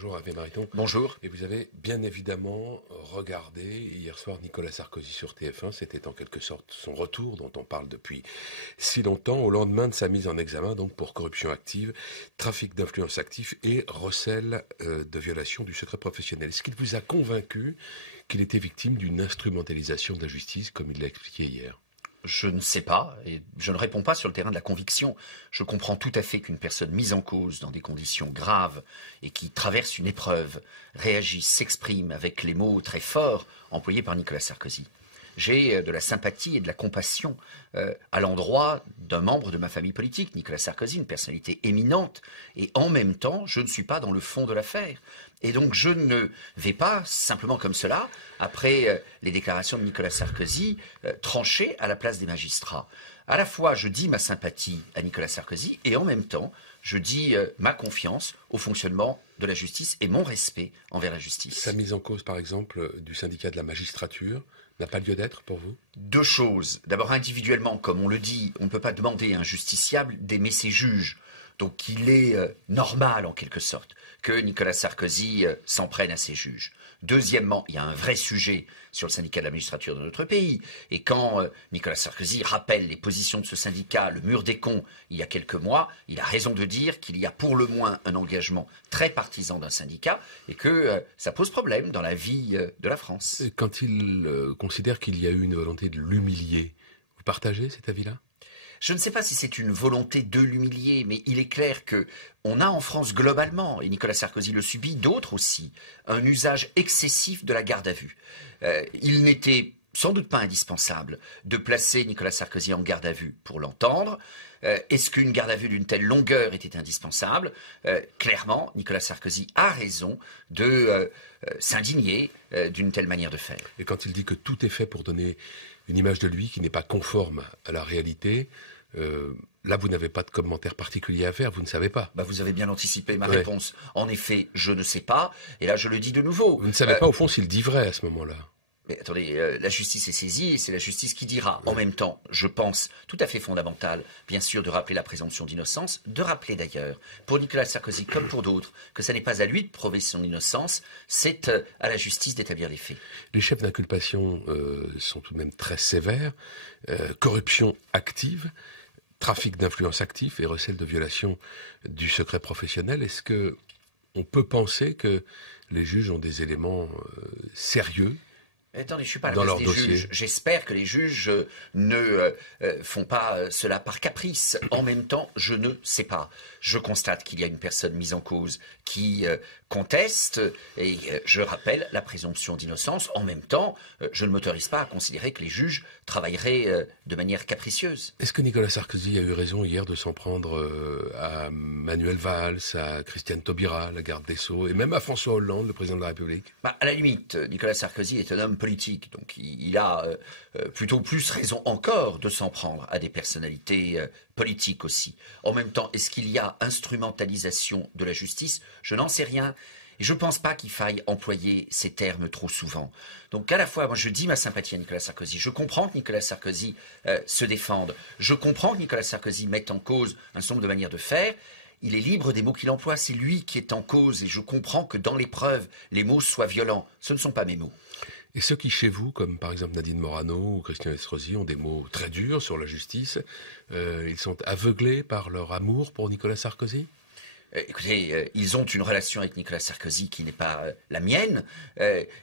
Bonjour Hervé Mariton. Bonjour. Et vous avez bien évidemment regardé hier soir Nicolas Sarkozy sur TF1. C'était en quelque sorte son retour dont on parle depuis si longtemps, au lendemain de sa mise en examen donc pour corruption active, trafic d'influence actif et recel de violation du secret professionnel. Est-ce qu'il vous a convaincu qu'il était victime d'une instrumentalisation de la justice comme il l'a expliqué hier ? Je ne sais pas, et je ne réponds pas sur le terrain de la conviction. Je comprends tout à fait qu'une personne mise en cause dans des conditions graves et qui traverse une épreuve réagisse, s'exprime avec les mots très forts employés par Nicolas Sarkozy. J'ai de la sympathie et de la compassion à l'endroit d'un membre de ma famille politique, Nicolas Sarkozy, une personnalité éminente, et en même temps, je ne suis pas dans le fond de l'affaire. Et donc je ne vais pas, simplement comme cela, après les déclarations de Nicolas Sarkozy, trancher à la place des magistrats. À la fois, je dis ma sympathie à Nicolas Sarkozy, et en même temps, je dis ma confiance au fonctionnement de la justice et mon respect envers la justice. Sa mise en cause, par exemple, du syndicat de la magistrature n'a pas lieu d'être pour vous ? Deux choses. D'abord, individuellement, comme on le dit, on ne peut pas demander à un justiciable d'aimer ses juges. Donc il est normal, en quelque sorte, que Nicolas Sarkozy s'en prenne à ses juges. Deuxièmement, il y a un vrai sujet sur le syndicat de la magistrature de notre pays. Et quand Nicolas Sarkozy rappelle les positions de ce syndicat, le mur des cons, il y a quelques mois, il a raison de dire qu'il y a pour le moins un engagement très partisan d'un syndicat et que ça pose problème dans la vie de la France. Et quand il considère qu'il y a eu une volonté de l'humilier, vous partagez cet avis-là ? Je ne sais pas si c'est une volonté de l'humilier, mais il est clair que on a en France globalement, et Nicolas Sarkozy le subit, d'autres aussi, un usage excessif de la garde à vue. Il n'était sans doute pas indispensable de placer Nicolas Sarkozy en garde à vue pour l'entendre. Est-ce qu'une garde à vue d'une telle longueur était indispensable ? Clairement, Nicolas Sarkozy a raison de s'indigner d'une telle manière de faire. Et quand il dit que tout est fait pour donner une image de lui qui n'est pas conforme à la réalité, là vous n'avez pas de commentaire particulier à faire, vous ne savez pas. Vous avez bien anticipé ma réponse. En effet, je ne sais pas, et là je le dis de nouveau. Vous ne savez pas au fond s'il dit vrai à ce moment-là. Mais attendez, la justice est saisie et c'est la justice qui dira. En même temps, je pense tout à fait fondamental, bien sûr, de rappeler la présomption d'innocence, de rappeler d'ailleurs, pour Nicolas Sarkozy comme pour d'autres, que ce n'est pas à lui de prouver son innocence, c'est à la justice d'établir les faits. Les chefs d'inculpation sont tout de même très sévères. Corruption active, trafic d'influence actif et recel de violation du secret professionnel. Est-ce que on peut penser que les juges ont des éléments sérieux ? Attendez, je ne suis pas à la place des juges. J'espère que les juges ne font pas cela par caprice. En même temps, je ne sais pas. Je constate qu'il y a une personne mise en cause qui conteste et je rappelle la présomption d'innocence. En même temps, je ne m'autorise pas à considérer que les juges travailleraient de manière capricieuse. Est-ce que Nicolas Sarkozy a eu raison hier de s'en prendre à Manuel Valls, à Christiane Taubira, la garde des Sceaux, et même à François Hollande, le président de la République ? À la limite, Nicolas Sarkozy est un homme politique, donc il a plutôt plus raison encore de s'en prendre à des personnalités politiques aussi. En même temps, est-ce qu'il y a instrumentalisation de la justice ? Je n'en sais rien. Et je ne pense pas qu'il faille employer ces termes trop souvent. Donc à la fois, moi je dis ma sympathie à Nicolas Sarkozy. Je comprends que Nicolas Sarkozy se défende. Je comprends que Nicolas Sarkozy mette en cause un certain nombre de manières de faire. Il est libre des mots qu'il emploie. C'est lui qui est en cause. Et je comprends que dans l'épreuve, les mots soient violents. Ce ne sont pas mes mots. Et ceux qui, chez vous, comme par exemple Nadine Morano ou Christian Estrosi, ont des mots très durs sur la justice, ils sont aveuglés par leur amour pour Nicolas Sarkozy ? Écoutez, ils ont une relation avec Nicolas Sarkozy qui n'est pas la mienne.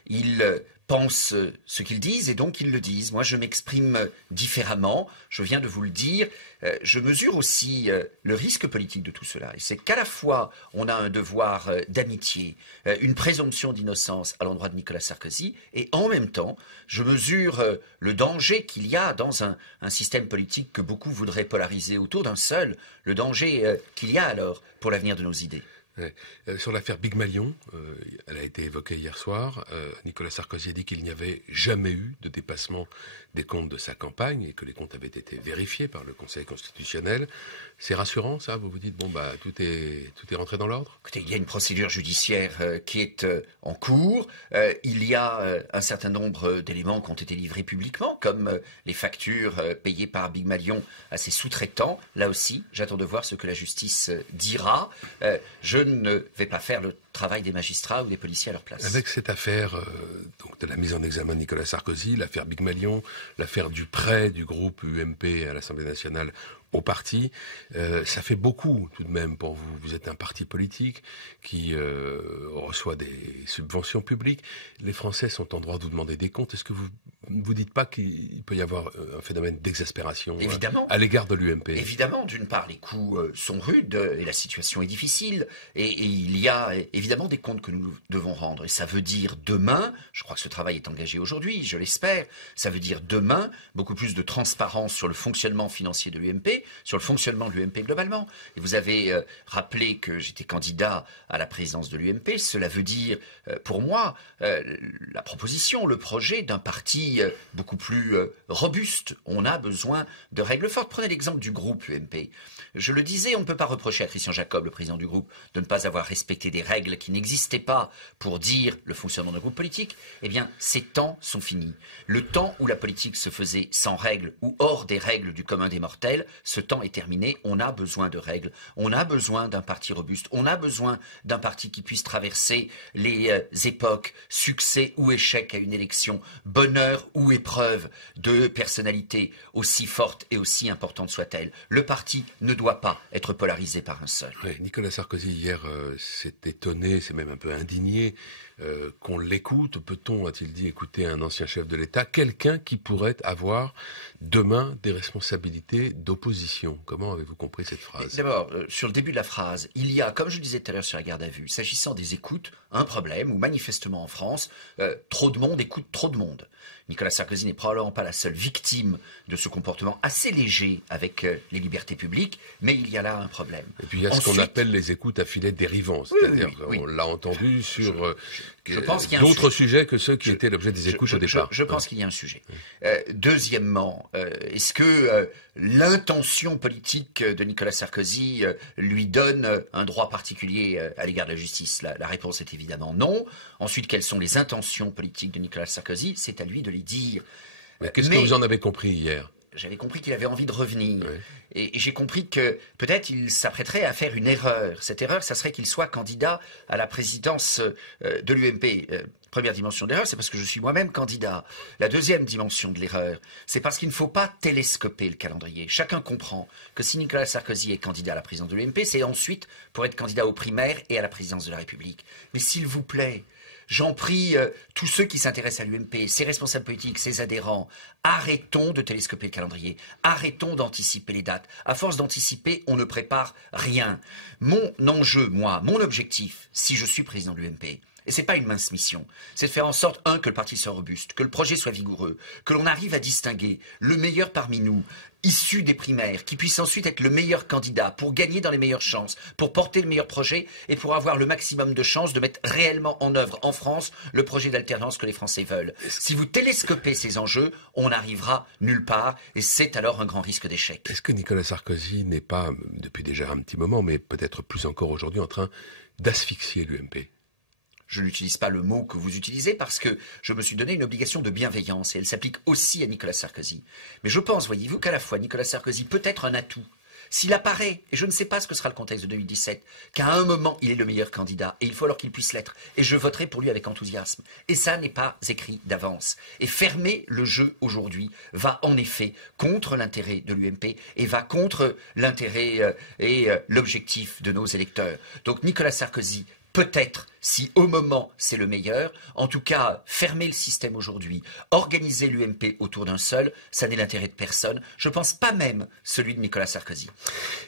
Ils pensent ce qu'ils disent et donc ils le disent. Moi, je m'exprime différemment. Je viens de vous le dire. Je mesure aussi le risque politique de tout cela. Et c'est qu'à la fois, on a un devoir d'amitié, une présomption d'innocence à l'endroit de Nicolas Sarkozy, et en même temps, je mesure le danger qu'il y a dans un système politique que beaucoup voudraient polariser autour d'un seul, le danger qu'il y a alors pour l'avenir de nos idées. Sur l'affaire Big Malion, elle a été évoquée hier soir. Nicolas Sarkozy a dit qu'il n'y avait jamais eu de dépassement des comptes de sa campagne et que les comptes avaient été vérifiés par le Conseil constitutionnel. C'est rassurant, ça ? Vous vous dites, tout est rentré dans l'ordre ? Écoutez, il y a une procédure judiciaire qui est en cours. Il y a un certain nombre d'éléments qui ont été livrés publiquement, comme les factures payées par Big Malion à ses sous-traitants. Là aussi, j'attends de voir ce que la justice dira. Je ne vais pas faire le travail des magistrats ou des policiers à leur place. Avec cette affaire donc de la mise en examen de Nicolas Sarkozy, l'affaire Big Malion, l'affaire du prêt du groupe UMP à l'Assemblée nationale au parti, ça fait beaucoup tout de même pour vous. Vous êtes un parti politique qui reçoit des subventions publiques. Les Français sont en droit de vous demander des comptes. Est-ce que vous ne vous dites pas qu'il peut y avoir un phénomène d'exaspération à l'égard de l'UMP? Évidemment, d'une part, les coups sont rudes et la situation est difficile. Et il y a évidemment des comptes que nous devons rendre. Et ça veut dire demain, je crois que ce travail est engagé aujourd'hui, je l'espère, ça veut dire demain beaucoup plus de transparence sur le fonctionnement financier de l'UMP, sur le fonctionnement de l'UMP globalement. Et vous avez rappelé que j'étais candidat à la présidence de l'UMP. Cela veut dire, pour moi, la proposition, le projet d'un parti beaucoup plus robuste. On a besoin de règles fortes. Prenez l'exemple du groupe UMP. Je le disais, on ne peut pas reprocher à Christian Jacob, le président du groupe, de ne pas avoir respecté des règles qui n'existaient pas pour dire le fonctionnement d'un groupe politique. Eh bien, ces temps sont finis. Le temps où la politique se faisait sans règles ou hors des règles du commun des mortels, ce temps est terminé. On a besoin de règles. On a besoin d'un parti robuste. On a besoin d'un parti qui puisse traverser les époques, succès ou échec à une élection, bonheur ou épreuve de personnalité aussi forte et aussi importante soit-elle. Le parti ne doit pas être polarisé par un seul. Oui, Nicolas Sarkozy hier s'est étonné, s'est même un peu indigné qu'on l'écoute. Peut-on, a-t-il dit, écouter un ancien chef de l'État, quelqu'un qui pourrait avoir demain des responsabilités d'opposition? Comment avez-vous compris cette phrase? D'abord, sur le début de la phrase, il y a, comme je le disais tout à l'heure sur la garde à vue, s'agissant des écoutes, un problème où manifestement en France, trop de monde écoute trop de monde. Nicolas Sarkozy n'est probablement pas la seule victime de ce comportement assez léger avec les libertés publiques, mais il y a là un problème. Et puis il y a ce qu'on appelle les écoutes à filet dérivant, c'est-à-dire on l'a entendu sur d'autres sujets que ceux qui étaient l'objet des écoutes au départ. Je pense qu'il y a un sujet. Deuxièmement, est-ce que l'intention politique de Nicolas Sarkozy lui donne un droit particulier à l'égard de la justice? La réponse est évidemment non. Ensuite, quelles sont les intentions politiques de Nicolas Sarkozy? C'est à lui de les dire. Qu'est-ce que vous en avez compris hier? J'avais compris qu'il avait envie de revenir. Oui. Et j'ai compris que peut-être il s'apprêterait à faire une erreur. Cette erreur, ça serait qu'il soit candidat à la présidence de l'UMP. Première dimension de l'erreur, c'est parce que je suis moi-même candidat. La deuxième dimension de l'erreur, c'est parce qu'il ne faut pas télescoper le calendrier. Chacun comprend que si Nicolas Sarkozy est candidat à la présidence de l'UMP, c'est ensuite pour être candidat aux primaires et à la présidence de la République. Mais s'il vous plaît, j'en prie tous ceux qui s'intéressent à l'UMP, ses responsables politiques, ses adhérents, arrêtons de télescoper le calendrier, arrêtons d'anticiper les dates. À force d'anticiper, on ne prépare rien. Mon enjeu, moi, mon objectif, si je suis président de l'UMP, et c'est pas une mince mission, c'est de faire en sorte, que le parti soit robuste, que le projet soit vigoureux, que l'on arrive à distinguer le meilleur parmi nous, issu des primaires, qui puisse ensuite être le meilleur candidat pour gagner dans les meilleures chances, pour porter le meilleur projet et pour avoir le maximum de chances de mettre réellement en œuvre en France le projet d'alternance que les Français veulent. Si vous télescopez ces enjeux, on n'arrivera nulle part et c'est alors un grand risque d'échec. Est-ce que Nicolas Sarkozy n'est pas, depuis déjà un petit moment, mais peut-être plus encore aujourd'hui, en train d'asphyxier l'UMP? Je n'utilise pas le mot que vous utilisez parce que je me suis donné une obligation de bienveillance et elle s'applique aussi à Nicolas Sarkozy. Mais je pense, voyez-vous, qu'à la fois Nicolas Sarkozy peut être un atout. S'il apparaît, et je ne sais pas ce que sera le contexte de 2017, qu'à un moment il est le meilleur candidat, et il faut alors qu'il puisse l'être, et je voterai pour lui avec enthousiasme. Et ça n'est pas écrit d'avance. Et fermer le jeu aujourd'hui va en effet contre l'intérêt de l'UMP, et va contre l'intérêt et l'objectif de nos électeurs. Donc Nicolas Sarkozy, peut-être, si au moment c'est le meilleur, en tout cas, fermer le système aujourd'hui, organiser l'UMP autour d'un seul, ça n'est l'intérêt de personne. Je ne pense pas même celui de Nicolas Sarkozy.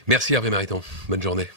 Merci Hervé Mariton. Bonne journée.